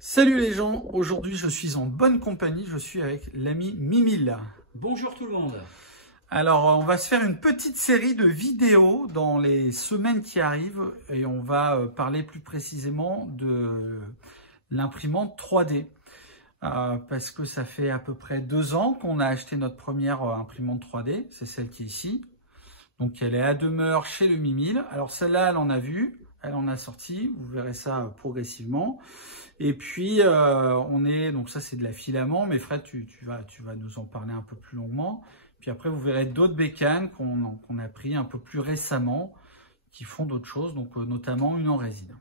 Salut les gens, aujourd'hui je suis en bonne compagnie, je suis avec l'ami Mimile. Bonjour tout le monde. Alors on va se faire une petite série de vidéos dans les semaines qui arrivent et on va parler plus précisément de l'imprimante 3D. Parce que ça fait à peu près 2 ans qu'on a acheté notre première imprimante 3D, c'est celle qui est ici. Donc elle est à demeure chez le Mimile. Alors celle-là elle en a vu, elle en a sorti, vous verrez ça progressivement. Et puis donc ça c'est de la filament, mais Fred tu vas nous en parler un peu plus longuement. Puis après vous verrez d'autres bécanes qu'on a pris un peu plus récemment, qui font d'autres choses, donc notamment une en résine.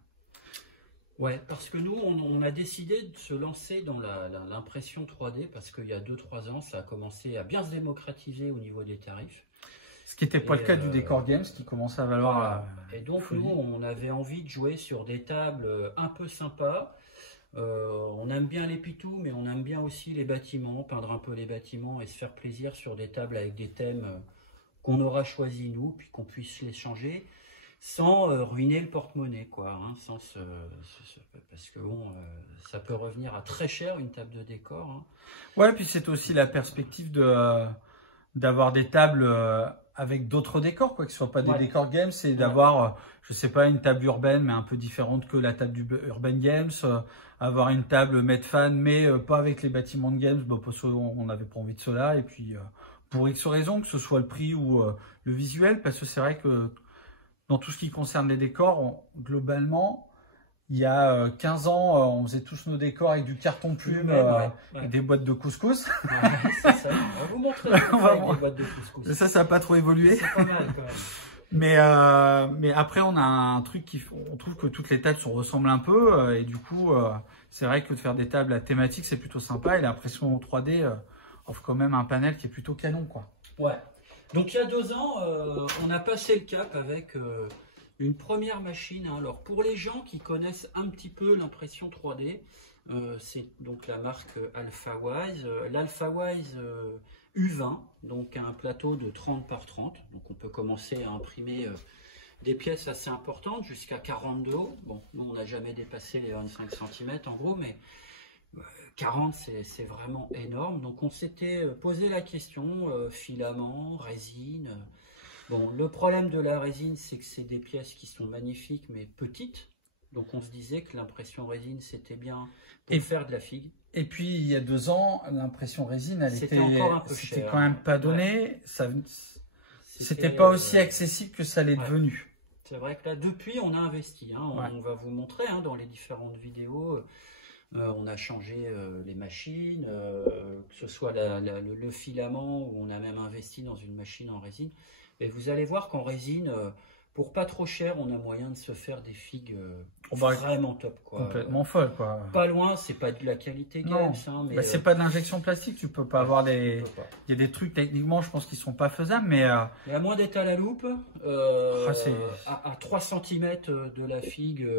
Ouais, parce que nous on a décidé de se lancer dans l'impression 3D parce qu'il y a 2-3 ans ça a commencé à bien se démocratiser au niveau des tarifs. Ce qui n'était pas le cas du Decor Games qui commençait à valoir. Et donc folie. Nous on avait envie de jouer sur des tables un peu sympas. On aime bien les pitous, mais on aime bien aussi les bâtiments, peindre un peu les bâtiments et se faire plaisir sur des tables avec des thèmes qu'on aura choisi nous, puis qu'on puisse les changer sans ruiner le porte-monnaie, quoi. Hein, parce que bon, ça peut revenir à très cher une table de décor. Hein. Ouais, puis c'est aussi la perspective d'avoir des tables avec d'autres décors, quoi, que ce soit pas des décors games, c'est d'avoir, je sais pas, une table urbaine, mais un peu différente que la table du Urban Games, avoir une table Medfan, mais pas avec les bâtiments de games, parce qu'on n'avait pas envie de cela, et puis pour X raisons, que ce soit le prix ou le visuel, parce que c'est vrai que dans tout ce qui concerne les décors, globalement, il y a 15 ans, on faisait tous nos décors avec du carton plume et des boîtes de couscous. Ouais, c'est ça. On va vous montrer des boîtes de couscous. Ça n'a pas trop évolué. C'est pas mal quand même. Mais après, on a un truc on trouve que toutes les tables se ressemblent un peu. Et du coup, c'est vrai que de faire des tables à thématique, c'est plutôt sympa. Et l'impression 3D offre quand même un panel qui est plutôt canon, quoi. Ouais. Donc il y a 2 ans, on a passé le cap avec une première machine. Hein. Alors pour les gens qui connaissent un petit peu l'impression 3D, c'est donc la marque AlphaWise. L'AlphaWise U20, donc un plateau de 30 par 30. Donc on peut commencer à imprimer des pièces assez importantes, jusqu'à 40 de haut. Bon, nous on n'a jamais dépassé les 25 cm en gros, mais 40 c'est vraiment énorme. Donc on s'était posé la question, filament, résine. Bon, le problème de la résine, c'est que c'est des pièces qui sont magnifiques mais petites. Donc on se disait que l'impression résine c'était bien pour faire de la figue. Et puis il y a 2 ans, l'impression résine, c'était encore un peu cher. C'était quand même pas donné. Ouais. C'était pas aussi accessible que ça l'est devenu. C'est vrai que là, depuis, on a investi. Hein. On va vous montrer hein, dans les différentes vidéos. On a changé les machines, que ce soit le filament, où on a même investi dans une machine en résine. Et vous allez voir qu'en résine, pour pas trop cher, on a moyen de se faire des figues vraiment top, quoi. Complètement folle, quoi. Pas loin, c'est pas de la qualité games. Hein, mais c'est pas de l'injection plastique, tu peux pas avoir des... Il y a des trucs techniquement, je pense, qui sont pas faisables, mais... Mais à moins d'être à la loupe, à 3 cm de la figue,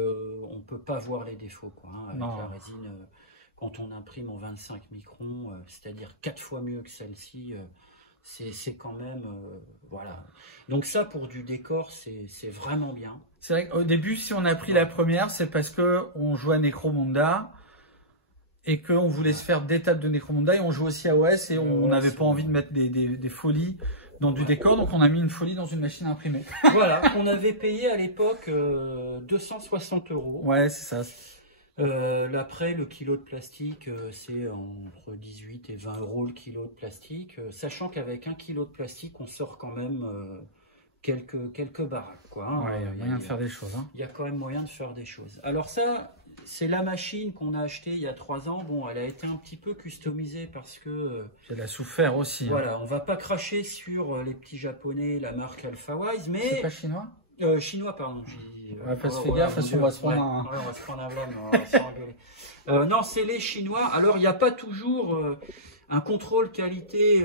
on peut pas voir les défauts, quoi. Hein, avec la résine, quand on imprime en 25 microns, c'est-à-dire 4 fois mieux que celle-ci... c'est quand même voilà. Donc ça pour du décor c'est vraiment bien. C'est vrai qu'au début si on a pris la première c'est parce que on jouait à Necromunda et qu'on voulait se faire des tables de Necromunda et on joue aussi à OS et on n'avait pas envie de mettre des folies dans du décor, donc on a mis une folie dans une machine à imprimer. Voilà, on avait payé à l'époque 260 €. Ouais, c'est ça. Après, le kilo de plastique, c'est entre 18 et 20 € le kilo de plastique, sachant qu'avec 1 kilo de plastique, on sort quand même quelques baraques, quoi. Hein. Ouais, il y a moyen de faire des choses. Hein. Il y a quand même moyen de faire des choses. Alors ça, c'est la machine qu'on a achetée il y a 3 ans. Bon, elle a été un petit peu customisée parce que... elle a souffert aussi. Voilà, on va pas cracher sur les petits japonais, la marque AlphaWise, mais... C'est pas chinois chinois, pardon. Fais gaffe, on va se prendre un... on va se prendre un blâme, on va s'engueuler. Non, c'est les Chinois. Alors, il n'y a pas toujours un contrôle qualité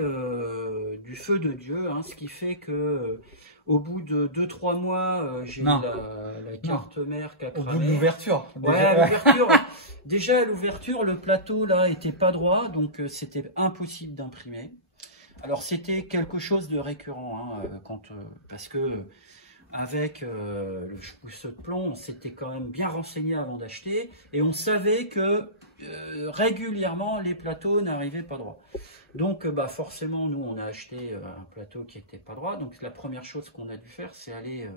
du feu de Dieu, hein, ce qui fait que au bout de 2-3 mois, j'ai la carte mère qui a cramé. Au bout de l'ouverture. Ouais, l'ouverture. Déjà, à l'ouverture, le plateau là était pas droit, donc c'était impossible d'imprimer. Alors, c'était quelque chose de récurrent, hein, parce que avec le pousseux de plomb, on s'était quand même bien renseigné avant d'acheter et on savait que régulièrement les plateaux n'arrivaient pas droit. Donc forcément nous on a acheté un plateau qui n'était pas droit. Donc la première chose qu'on a dû faire, c'est aller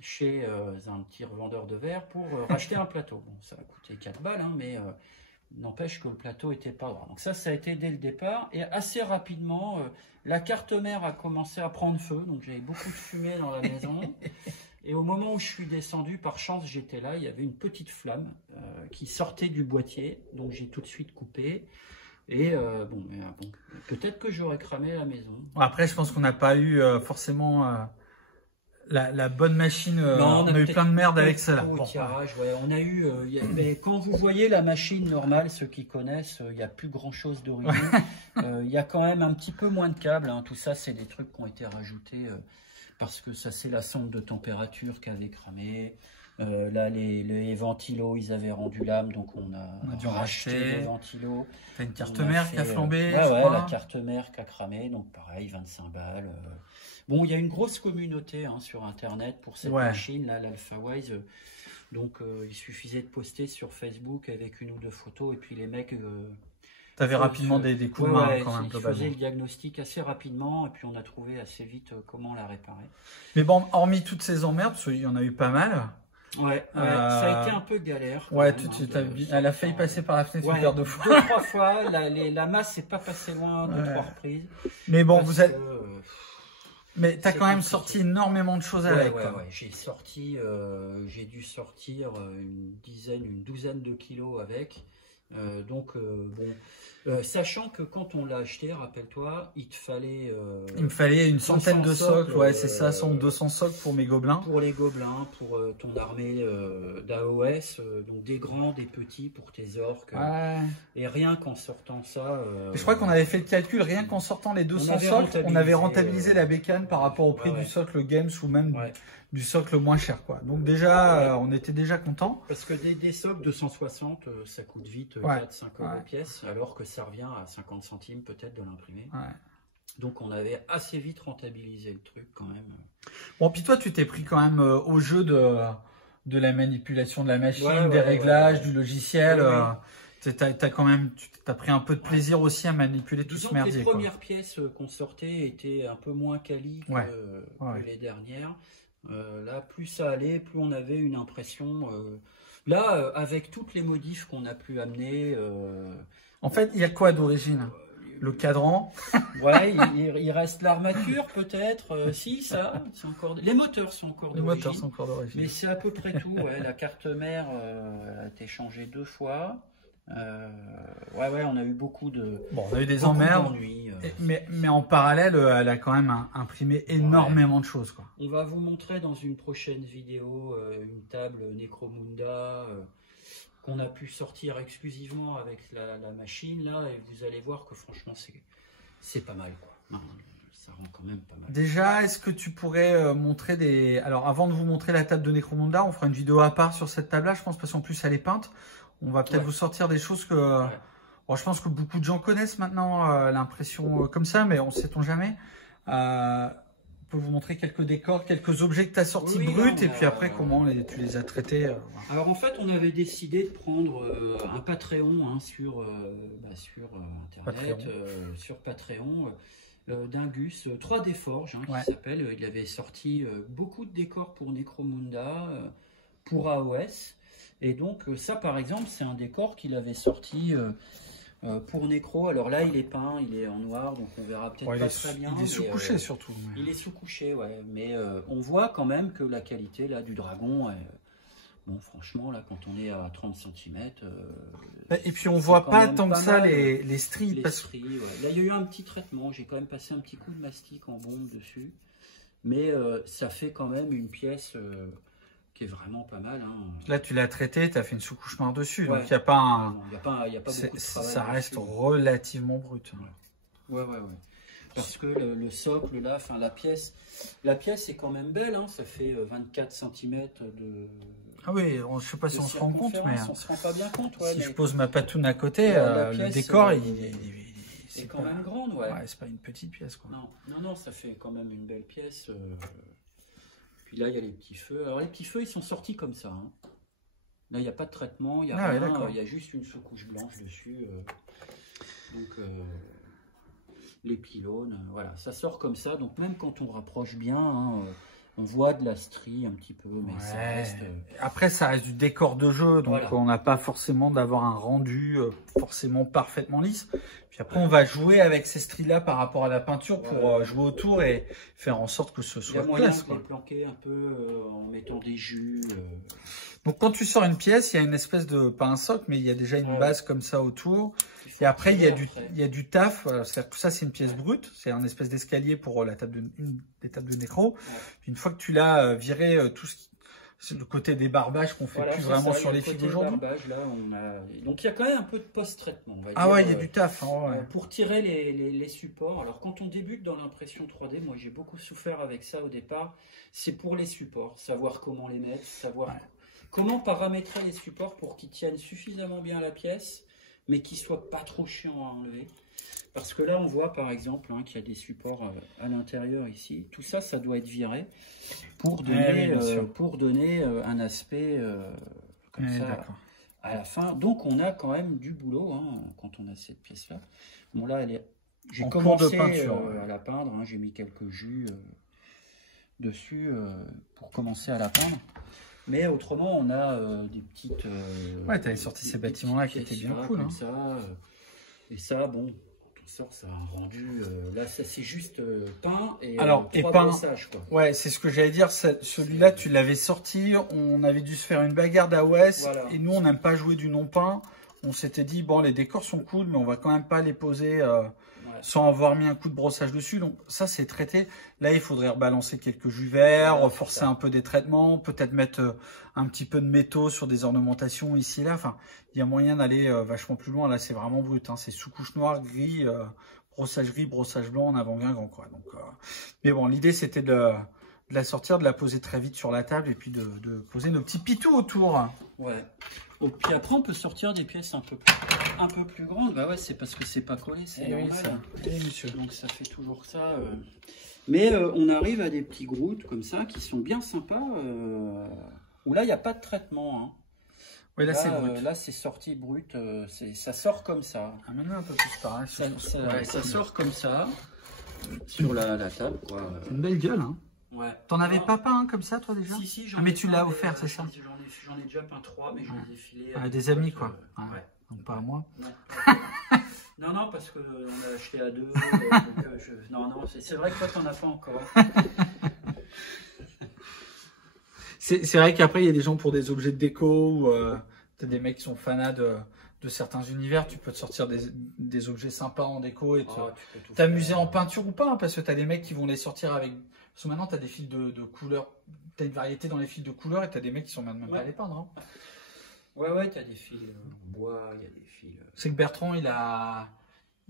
chez un petit revendeur de verre pour racheter un plateau. Bon, ça a coûté 4 balles, hein, mais n'empêche que le plateau était pas droit. Donc ça a été dès le départ et assez rapidement la carte mère a commencé à prendre feu. Donc j'avais beaucoup de fumée dans la maison. Et au moment où je suis descendu, par chance j'étais là, il y avait une petite flamme qui sortait du boîtier. Donc j'ai tout de suite coupé. Et bon, peut-être que j'aurais cramé la maison. Après, je pense qu'on n'a pas eu forcément la bonne machine. Non, on a eu plein de merde avec ça. Bon, tirage, ouais, on a eu. Mais quand vous voyez la machine normale, ceux qui connaissent, il n'y a plus grand-chose d'original. Il y a quand même un petit peu moins de câbles. Hein. Tout ça, c'est des trucs qui ont été rajoutés parce que ça, c'est la sonde de température qui avait cramé. Là, les ventilos, ils avaient rendu l'âme, donc on a dû racheté racheter les ventilos. T'as une carte mère qui a flambé. Ouais, la carte mère qui a cramé, donc pareil, 25 balles. Bon, il y a une grosse communauté hein, sur Internet pour cette machine, là, l'AlphaWise. Donc, il suffisait de poster sur Facebook avec une ou deux photos, et puis les mecs... tu avais rapidement des coups de main quand même, ils faisaient le diagnostic assez rapidement, et puis on a trouvé assez vite comment la réparer. Mais bon, hormis toutes ces emmerdes, parce qu'il y en a eu pas mal... Ouais, ça a été un peu galère. Ouais, elle a failli passer par la fenêtre une paire de fois. 2-3 fois, la masse n'est pas passée loin, 2-3 reprises. Mais bon, vous êtes... Mais tu as quand même sorti énormément de choses avec. Ouais, j'ai dû sortir une douzaine de kilos avec. Donc, sachant que quand on l'a acheté, rappelle-toi, il me fallait une centaine de socles, ouais, c'est ça, 100 ou 200 socles pour mes gobelins. Pour les gobelins, pour ton armée d'AOS, donc des grands, des petits pour tes orques. Et rien qu'en sortant ça... je crois qu'on avait fait le calcul, rien qu'en sortant les 200 socles, on avait rentabilisé la bécane par rapport au prix du socle Games ou même du socle moins cher, quoi. Donc déjà, on était déjà content. Parce que des socles de 160, ça coûte vite 4-5 euros la pièce, alors que ça revient à 50 centimes peut-être de l'imprimer. Donc on avait assez vite rentabilisé le truc quand même. Bon, puis toi, tu t'es pris quand même au jeu de la manipulation de la machine, des réglages, du logiciel. T'as pris un peu de plaisir aussi à manipuler tout ce merdier. Les premières pièces qu'on sortait étaient un peu moins quali que les dernières. Là, plus ça allait, plus on avait une impression. Là, avec toutes les modifs qu'on a pu amener. En fait, il y a quoi d'origine? Le cadran. Ouais, il reste l'armature peut-être. Si, ça. Les moteurs sont encore d'origine. Mais c'est à peu près tout. Ouais. La carte mère a été changée 2 fois. On a eu beaucoup de. Bon, on a eu des emmerdes. Mais en parallèle, elle a quand même imprimé énormément de choses, quoi. On va vous montrer dans une prochaine vidéo une table Necromunda qu'on a pu sortir exclusivement avec la machine là, et vous allez voir que franchement c'est pas mal, quoi. Non, ça rend quand même pas mal. Déjà, est-ce que tu pourrais montrer des... Alors, avant de vous montrer la table de Necromunda, on fera une vidéo à part sur cette table-là, je pense, parce qu'en plus elle est peinte. On va peut-être vous sortir des choses que... Bon, je pense que beaucoup de gens connaissent maintenant l'impression comme ça, mais on ne sait-on jamais. On peut vous montrer quelques décors, quelques objets que tu as sortis bruts, et puis après comment tu les as traités. Alors en fait, on avait décidé de prendre un Patreon sur Internet, sur Patreon, d'Ingus, 3D Forge, qui s'appelle. Il avait sorti beaucoup de décors pour Necromunda, pour AOS. Et donc ça, par exemple, c'est un décor qu'il avait sorti pour Necro. Alors là, il est peint, il est en noir, donc on verra peut-être pas très bien. Il est sous-couché surtout. Il est sous-couché, ouais. Mais on voit quand même que la qualité là du dragon, bon, franchement, là, quand on est à 30 cm... et puis on voit pas tant que ça les stries. Là, il y a eu un petit traitement. J'ai quand même passé un petit coup de mastic en bombe dessus. Mais ça fait quand même une pièce... qui est vraiment pas mal. Là, tu l'as traité, tu as fait une sous-couche noire dessus, donc il n'y a pas un... Il n'y a pas beaucoup de travail. Ça reste relativement brut. Ouais. Parce que le socle, là, enfin la pièce est quand même belle, ça fait 24 cm de... Ah oui, je ne sais pas si on se rend compte, mais... On se rend pas bien compte, si je pose ma patoune à côté, le décor, c'est quand même grande, c'est pas une petite pièce, quoi. Non, ça fait quand même une belle pièce. Puis là, il y a les petits feux. Alors, les petits feux, ils sont sortis comme ça. Hein. Là, il n'y a pas de traitement, il n'y a Ah, rien. ouais, Il y a juste une sous-couche blanche dessus. Donc, les pylônes, voilà. Ça sort comme ça. Donc, même quand on rapproche bien, hein, on voit de la strie un petit peu. Mais ça reste... Après, ça reste du décor de jeu. Donc, Voilà. on n'a pas forcément d'avoir un rendu forcément parfaitement lisse. Puis après, on va jouer avec ces stries-là par rapport à la peinture pour jouer autour et faire en sorte que ce soit Il y a moyen classe, de les planquer un peu en mettant des jus. Donc quand tu sors une pièce, il y a une espèce de, pas un socle, mais il y a déjà une base comme ça autour. Et après, il y a du taf. C'est-à-dire que ça, c'est une pièce brute. C'est un espèce d'escalier pour une des tables de nécro. Ouais. Puis une fois que tu l'as viré, tout ce qui, c'est le côté des barbages qu'on fait plus vraiment sur les figues aujourd'hui. Donc il y a quand même un peu de post-traitement. Ah ouais, il y a du taf. Hein, ouais. Pour tirer les supports. Alors quand on débute dans l'impression 3D, moi j'ai beaucoup souffert avec ça au départ. C'est pour les supports, savoir comment les mettre, savoir comment paramétrer les supports pour qu'ils tiennent suffisamment bien la pièce, mais qu'ils soient pas trop chiants à enlever. Parce que là, on voit par exemple qu'il y a des supports à l'intérieur ici. Tout ça, ça doit être viré pour donner, un aspect comme ça à la fin. Donc, on a quand même du boulot quand on a cette pièce-là. Bon, là, j'ai commencé à la peindre. J'ai mis quelques jus dessus pour commencer à la peindre. Mais autrement, on a des petites... ouais, tu avais sorti ces bâtiments-là qui étaient bien cool. Comme ça, et ça, bon... ça a un rendu, là ça c'est juste peint et trois brossages, quoi. Ouais, c'est ce que j'allais dire, celui-là tu l'avais sorti, on avait dû se faire une bagarre d'AOS, et nous on n'aime pas jouer du non peint, on s'était dit bon les décors sont cool mais on va quand même pas les poser sans avoir mis un coup de brossage dessus, donc ça c'est traité. Là il faudrait rebalancer quelques jus verts, forcer un peu des traitements, peut-être mettre un petit peu de métaux sur des ornementations ici et là, enfin il y a moyen d'aller vachement plus loin. Là c'est vraiment brut, hein. C'est sous-couche noire, gris, brossage gris, brossage blanc en avant-guingant, quoi. Donc, mais bon, l'idée c'était de la sortir, de la poser très vite sur la table et puis de poser nos petits pitous autour. Ouais. Et puis après, on peut sortir des pièces un peu plus grandes. Bah ouais, c'est parce que c'est pas collé, c'est normal. Monsieur. Donc ça fait toujours ça. Mais on arrive à des petits groutes comme ça qui sont bien sympas. Où là, il n'y a pas de traitement. Hein. Oui, là c'est brut. Là, c'est sorti brut. Ça sort comme ça. Ah, maintenant un peu plus pareil. Ça sort comme ça sur la table, quoi. C'est une belle gueule, hein. Ouais. T'en avais pas peint comme ça, toi, déjà? Si, mais tu l'as offert, c'est ça? J'en ai déjà peint 3, mais je les ai filés à des amis, quoi. Ouais. Donc pas à moi. Non, parce qu'on a acheté à 2. Non, c'est vrai que toi, t'en as pas encore. C'est vrai qu'après, il y a des gens pour des objets de déco, ou t'as des mecs qui sont fanats de certains univers, tu peux te sortir des objets sympas en déco et t'amuser en peinture ou pas, hein, parce que t'as des mecs qui vont les sortir avec... Parce que maintenant, tu as des fils de couleurs, tu as une variété dans les fils de couleurs et tu as des mecs qui sont même pas à les peindre. Hein. Ouais, tu as des fils bois, il y a des fils... C'est que Bertrand,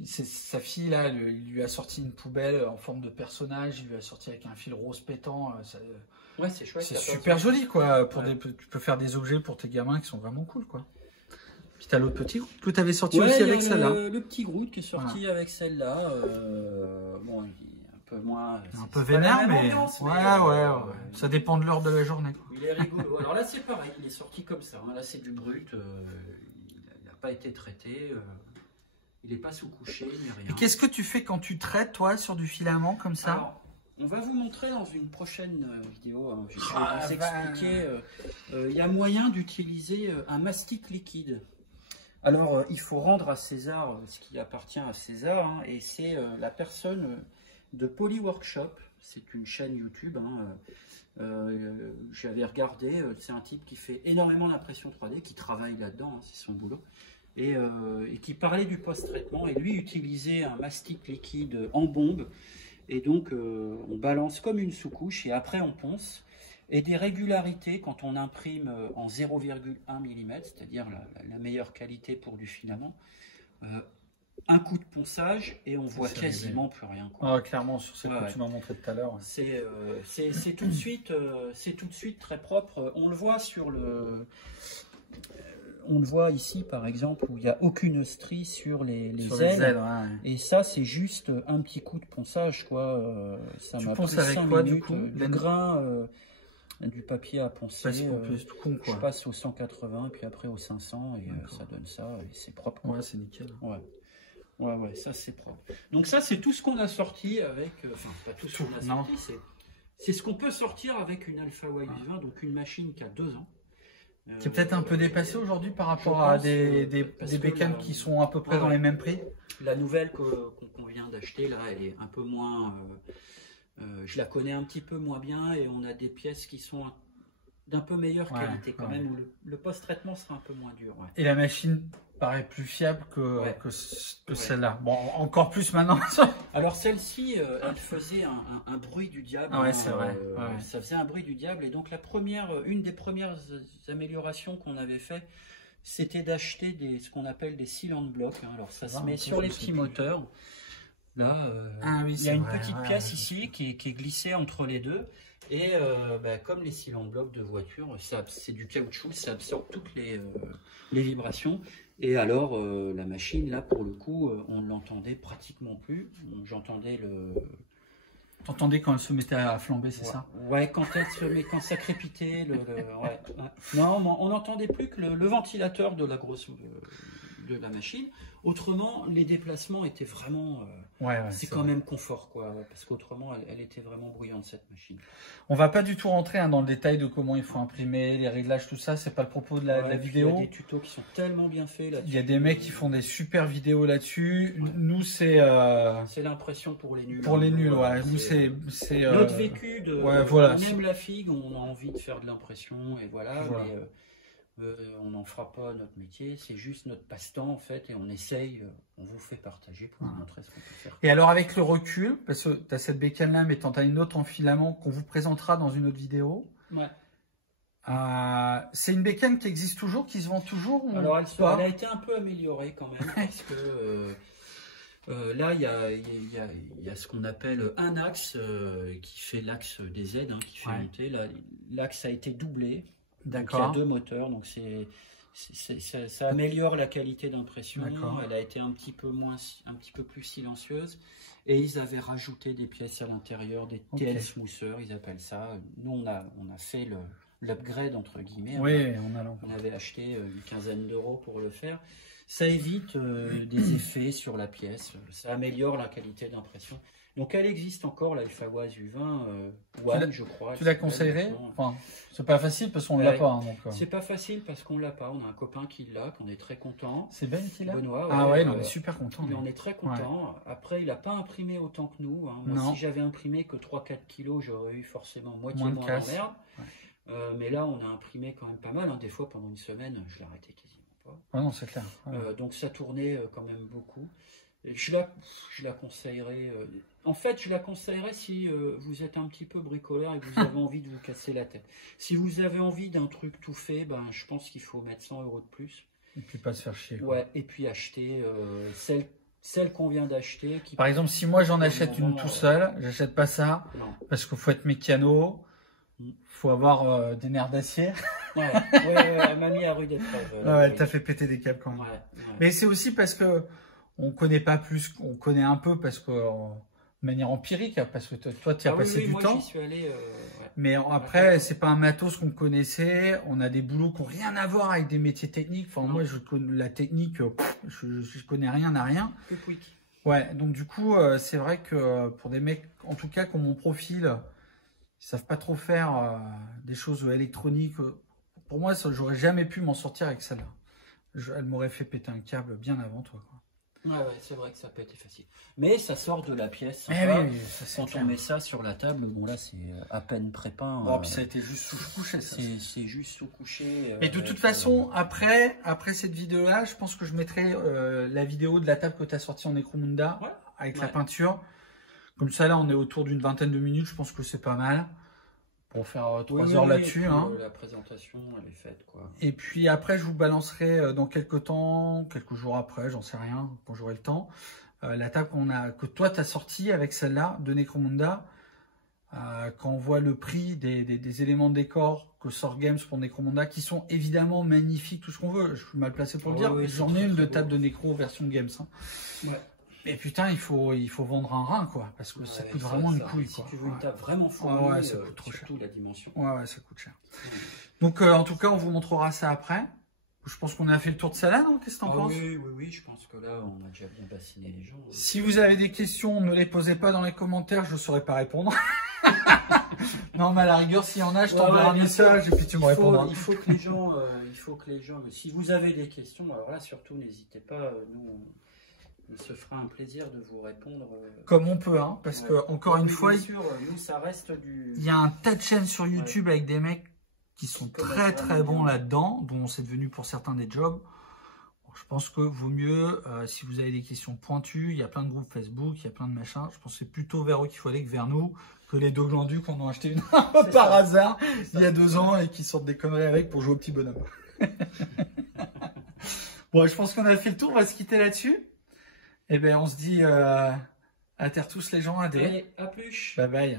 sa fille, là, il lui a sorti une poubelle en forme de personnage, il lui a sorti avec un fil rose pétant. Ouais, c'est chouette. C'est super joli, quoi. Tu peux faire des objets pour tes gamins qui sont vraiment cool, quoi. Puis tu as l'autre petit Groot que tu avais sorti aussi avec celle-là. Le petit Groot qui est sorti avec celle-là. Bon, moins, un peu vénère, mais ouais. Ça dépend de l'heure de la journée, quoi. Il est rigolo. Alors là, c'est pareil, il est sorti comme ça. Là, c'est du brut. Il n'a pas été traité. Il n'est pas sous-couché, ni rien. Et qu'est-ce que tu fais quand tu traites, toi, sur du filament comme ça? Alors, on va vous montrer dans une prochaine vidéo. Hein. Je vais vous expliquer. Il y a moyen d'utiliser un mastic liquide. Alors, il faut rendre à César ce qui appartient à César. Hein, et c'est la personne de Polyworkshop. C'est une chaîne YouTube. Hein, j'avais regardé. C'est un type qui fait énormément d'impression 3D, qui travaille là-dedans. Hein, c'est son boulot. Et qui parlait du post-traitement. Et lui utilisait un mastic liquide en bombe. Et donc, on balance comme une sous-couche et après on ponce. Et des régularités quand on imprime en 0,1 mm, c'est-à-dire la meilleure qualité pour du filament. Un coup de ponçage et on voit quasiment plus rien, quoi. Ah, clairement, sur ce que tu m'as montré tout à l'heure. Ouais. C'est tout de suite très propre. On le voit sur le... On le voit ici, par exemple, où il n'y a aucune strie sur les ailes. Et ça, c'est juste un petit coup de ponçage, quoi. Ça m'a pris 5 minutes. Du coup, du papier à poncer. Je passe au 180 et puis après au 500 et ça donne ça et c'est propre. Ouais, c'est nickel. Ouais, ça c'est propre. Donc ça c'est tout ce qu'on a sorti avec, enfin pas tout ce qu'on a sorti, c'est ce qu'on peut sortir avec une Alpha Y20, donc une machine qui a 2 ans. Qui est peut-être un peu dépassé aujourd'hui par rapport à des bécanes qui sont à peu près dans les mêmes prix. La nouvelle qu'on vient d'acheter là, elle est un peu moins... je la connais un petit peu moins bien et on a des pièces qui sont d'un peu meilleure qualité quand même, où le post-traitement sera un peu moins dur. Et la machine paraît plus fiable que celle-là. Bon, encore plus maintenant. Alors celle-ci, elle faisait un bruit du diable. Ah ouais, c'est vrai. Ça faisait un bruit du diable. Et donc une des premières améliorations qu'on avait fait, c'était d'acheter ce qu'on appelle des sealant blocks. Alors ça se met sur les petits moteurs. Là, il y a une petite pièce ici qui est glissée entre les deux. Et comme les sealant blocks de voiture, c'est du caoutchouc, ça absorbe toutes les vibrations. Et alors, la machine, là, pour le coup, on ne l'entendait pratiquement plus. J'entendais le... T'entendais quand elle se mettait à flamber, c'est ça? Ouais, quand ça crépitait. Non, on n'entendait plus que le ventilateur de la machine. Autrement, les déplacements étaient vraiment... c'est quand même confort, quoi. Parce qu'autrement, elle était vraiment bruyante, cette machine. On va pas du tout rentrer dans le détail de comment il faut imprimer, les réglages, tout ça. C'est pas le propos de la vidéo. Il y a des tutos qui sont tellement bien faits là-dessus. Il y a des mecs qui font des super vidéos là-dessus. Nous, c'est... C'est l'impression pour les nuls. Pour les nuls, Nous, c'est... Notre vécu de... voilà. On aime la figue, on a envie de faire de l'impression, et voilà. Mais, on n'en fera pas notre métier, c'est juste notre passe-temps en fait, et on essaye, on vous fait partager pour vous montrer ce qu'on peut faire. Et alors avec le recul, parce que tu as cette bécane là, mais tu as une autre en filament qu'on vous présentera dans une autre vidéo. C'est une bécane qui existe toujours, qui se vend toujours Alors elle a été un peu améliorée quand même, parce que là il y a ce qu'on appelle un axe qui fait l'axe des aides, qui fait monter. L'axe a été doublé. D'accord. Il y a 2 moteurs, donc ça améliore la qualité d'impression. Elle a été un petit peu plus silencieuse. Et ils avaient rajouté des pièces à l'intérieur, des TL smoothers, ils appellent ça. Nous, on a fait l'upgrade entre guillemets. On avait acheté une quinzaine d'euros pour le faire. Ça évite des effets sur la pièce, ça améliore la qualité d'impression. Donc elle existe encore, la Alpha U20 One, je crois. Tu la conseillerais? Enfin, c'est pas facile parce qu'on l'a pas. C'est pas facile parce qu'on l'a pas. On a un copain qui l'a, qu'on est très content. C'est Ben qui l'a? Benoît. Il en est super content. Il en est très content. Après, il n'a pas imprimé autant que nous. Moi, si j'avais imprimé que 3-4 kilos, j'aurais eu forcément moitié moins d'emmerde. Mais là, on a imprimé quand même pas mal. Des fois, pendant une semaine, je l'arrêtais quasiment pas. Non, c'est clair. Donc ça tournait quand même beaucoup. Et je la conseillerais. En fait, je la conseillerais si vous êtes un petit peu bricoleur et que vous avez envie de vous casser la tête. Si vous avez envie d'un truc tout fait, je pense qu'il faut mettre 100 euros de plus. Et puis pas se faire chier. Et puis acheter celle qu'on vient d'acheter. Par exemple, si moi j'en achète une tout seul, j'achète pas ça parce qu'il faut être mécano, faut avoir des nerfs d'acier. Elle m'a mis à rude épreuve. Elle t'a fait péter des câbles quand même. Mais c'est aussi parce que on connaît pas plus, on connaît un peu parce que de manière empirique, parce que toi tu y as passé du temps. J'y suis allé, mais après, c'est pas un matos qu'on connaissait. On a des boulots qui n'ont rien à voir avec des métiers techniques. Enfin, moi, je connais la technique, je connais rien à rien. Donc du coup, c'est vrai que pour des mecs, en tout cas, comme mon profil, ils savent pas trop faire des choses électroniques. Pour moi, j'aurais jamais pu m'en sortir avec celle-là. Elle m'aurait fait péter un câble bien avant toi. C'est vrai que ça peut être facile. Mais ça sort de la pièce. Quand on met ça sur la table, bon là c'est à peine prépeint. Puis ça a été juste sous couché. C'est juste sous couché. Et de toute façon, après cette vidéo-là, je pense que je mettrai la vidéo de la table que tu as sortie en Necromunda avec la peinture. Comme ça, là, on est autour d'une vingtaine de minutes. Je pense que c'est pas mal pour faire 3 heures là-dessus. La présentation, elle est faite, quoi. Et puis après, je vous balancerai dans quelques jours après, j'en sais rien, quand j'aurai le temps, la table que toi, tu as sortie avec celle-là de Necromunda. Quand on voit le prix des éléments de décor que sort Games pour Necromunda, qui sont évidemment magnifiques, tout ce qu'on veut. Je suis mal placé pour le dire, mais j'en ai une de table de Necro version Games. Mais putain, il faut vendre un rein, quoi, parce que ça coûte vraiment une couille, si quoi. tu veux une table vraiment fournie, ouais, ça coûte trop cher. surtout la dimension. Ouais, ça coûte cher. Donc, en tout cas, on vous montrera ça après. Je pense qu'on a fait le tour de celle-là, non? Qu'est-ce que t'en penses? Oui, je pense que là, on a déjà bien bassiné les gens. Si vous avez des questions, ne les posez pas dans les commentaires, je ne saurais pas répondre. Non, mais à la rigueur, s'il y en a, je t'enverrai un message et puis tu me répondras. Il faut que les gens, si vous avez des questions, alors là, surtout, n'hésitez pas, nous, on se fera un plaisir de vous répondre. Comme on peut, hein, parce que, encore une fois, nous, ça reste il y a un tas de chaînes sur YouTube avec des mecs qui sont très bons là-dedans, dont c'est devenu pour certains des jobs. Bon, je pense que vaut mieux, si vous avez des questions pointues, il y a plein de groupes Facebook, il y a plein de machins, je pense que c'est plutôt vers eux qu'il faut aller que vers nous, que les deux glandus qu'on a acheté une par hasard il y a 2 ans et qui sortent des conneries avec pour jouer au petit bonhomme. Bon, je pense qu'on a fait le tour, on va se quitter là-dessus. Et ben on se dit à terre tous les gens, Allez, à plus. Bye bye.